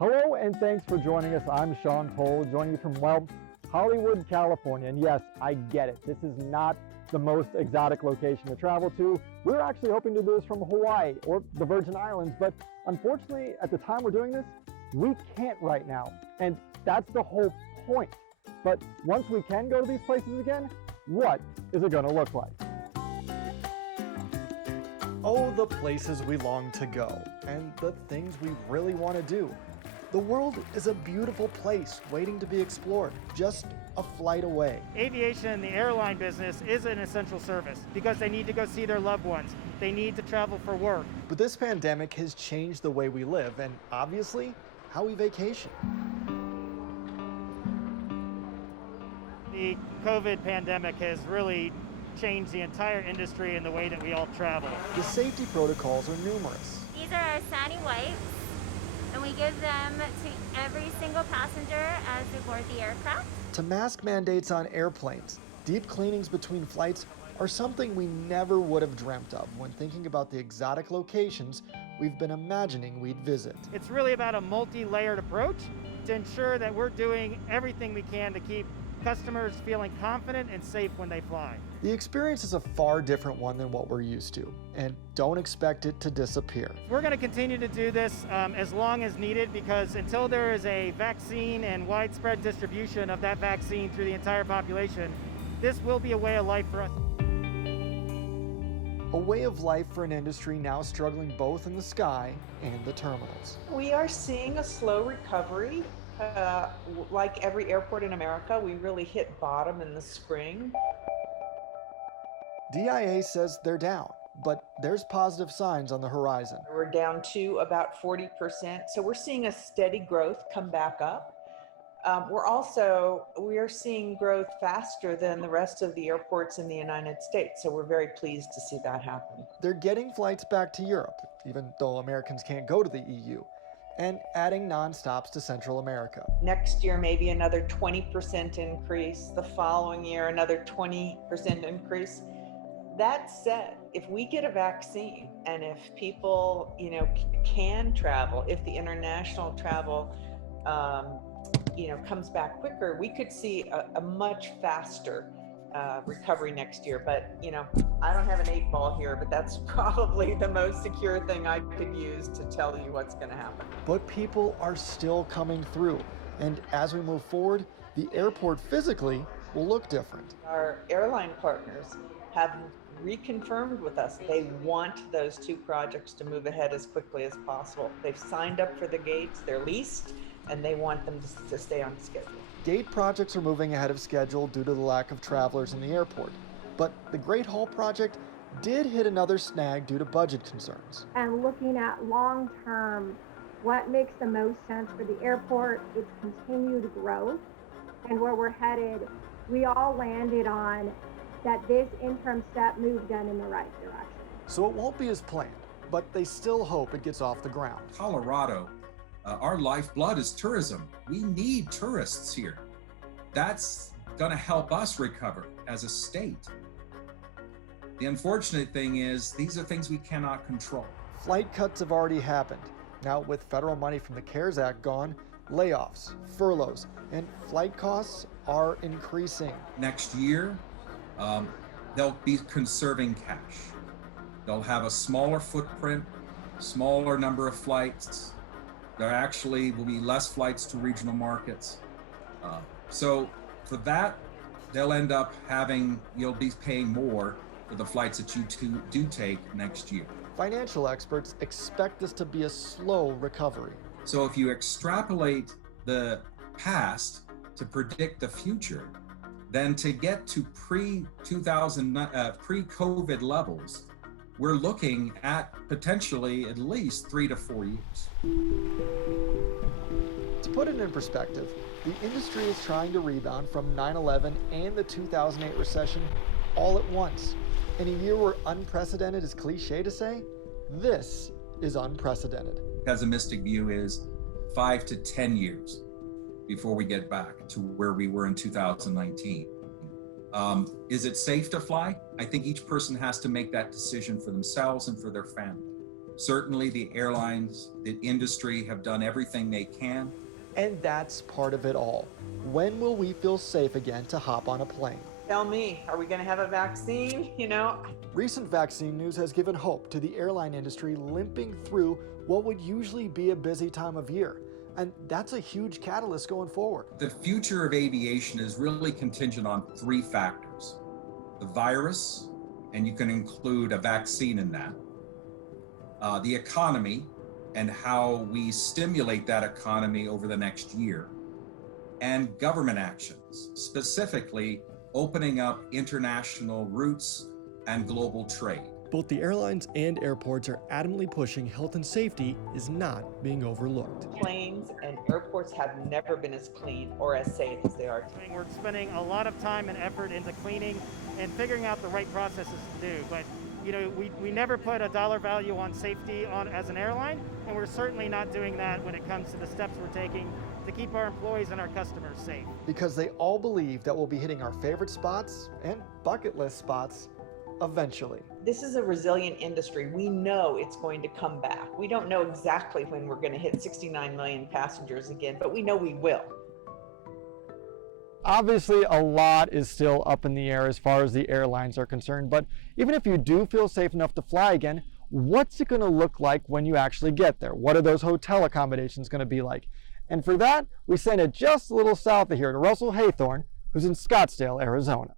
Hello and thanks for joining us. I'm Sean Toll, joining you from, Hollywood, California. And yes, I get it. This is not the most exotic location to travel to. We're actually hoping to do this from Hawaii or the Virgin Islands, but unfortunately, at the time we're doing this, we can't right now. And that's the whole point. But once we can go to these places again, what is it going to look like? Oh, the places we long to go, and the things we really want to do. The world is a beautiful place waiting to be explored, just a flight away. Aviation and the airline business is an essential service because they need to go see their loved ones. They need to travel for work. But this pandemic has changed the way we live and, obviously, how we vacation. The COVID pandemic has really changed the entire industry and the way that we all travel. The safety protocols are numerous. These are our Sani wipes, and we give them to every single passenger as they board the aircraft. To mask mandates on airplanes, deep cleanings between flights are something we never would have dreamt of when thinking about the exotic locations we've been imagining we'd visit. It's really about a multi-layered approach to ensure that we're doing everything we can to keep customers feeling confident and safe when they fly. The experience is a far different one than what we're used to, and don't expect it to disappear. We're going to continue to do this as long as needed, because until there is a vaccine and widespread distribution of that vaccine through the entire population, this will be a way of life for us. A way of life for an industry now struggling both in the sky and the terminals. We are seeing a slow recovery. Like every airport in America, we really hit bottom in the spring. DIA says they're down, but there's positive signs on the horizon. We're down to about 40%, so we're seeing a steady growth come back up. We are seeing growth faster than the rest of the airports in the United States, so we're very pleased to see that happen. They're getting flights back to Europe, even though Americans can't go to the EU, and adding non-stops to Central America. Next year, maybe another 20% increase. The following year, another 20% increase. That said, if we get a vaccine and if people, can travel, if the international travel, comes back quicker, we could see a much faster recovery next year. But, I don't have an 8 ball here, but that's probably the most secure thing I could use to tell you what's going to happen. But people are still coming through. And as we move forward, the airport physically will look different. Our airline partners have reconfirmed with us they want those 2 projects to move ahead as quickly as possible. They've signed up for the gates, they're leased, and they want them to stay on schedule. Gate projects are moving ahead of schedule due to the lack of travelers in the airport. But the Great Hall project did hit another snag due to budget concerns. And looking at long-term, what makes the most sense for the airport, its continued growth, and where we're headed, we all landed on that this interim step moved them in the right direction. So it won't be as planned, but they still hope it gets off the ground. Colorado, our lifeblood is tourism. We need tourists here. That's going to help us recover as a state. The unfortunate thing is, these are things we cannot control. Flight cuts have already happened. Now, with federal money from the CARES Act gone, layoffs, furloughs, and flight costs are increasing. Next year, they'll be conserving cash. They'll have a smaller footprint, smaller number of flights. There actually will be less flights to regional markets. So for that, they'll end up you'll be paying more for the flights that you do take next year. Financial experts expect this to be a slow recovery. So if you extrapolate the past to predict the future, then to get to pre-COVID levels, we're looking at potentially at least 3 to 4 years. To put it in perspective, the industry is trying to rebound from 9/11 and the 2008 recession all at once. In a year where unprecedented is cliche to say, this is unprecedented. Pessimistic view is 5 to 10 years before we get back to where we were in 2019. Is it safe to fly? I think each person has to make that decision for themselves and for their family. Certainly the airlines, the industry have done everything they can. And that's part of it all. When will we feel safe again to hop on a plane? Tell me, are we going to have a vaccine? Recent vaccine news has given hope to the airline industry limping through what would usually be a busy time of year. And that's a huge catalyst going forward. The future of aviation is really contingent on three factors: the virus, and you can include a vaccine in that, the economy, and how we stimulate that economy over the next year, and government actions, specifically opening up international routes and global trade. Both the airlines and airports are adamantly pushing health and safety is not being overlooked. Planes and airports have never been as clean or as safe as they are today. We're spending a lot of time and effort into cleaning and figuring out the right processes to do. But we never put a dollar value on safety as an airline, and we're certainly not doing that when it comes to the steps we're taking to keep our employees and our customers safe. Because they all believe that we'll be hitting our favorite spots and bucket list spots eventually. This is a resilient industry. We know it's going to come back. We don't know exactly when we're going to hit 69 million passengers again, but we know we will. Obviously, a lot is still up in the air as far as the airlines are concerned, but even if you do feel safe enough to fly again, what's it going to look like when you actually get there? What are those hotel accommodations going to be like? And for that, we send it just a little south of here to Russell Haythorne, who's in Scottsdale, Arizona.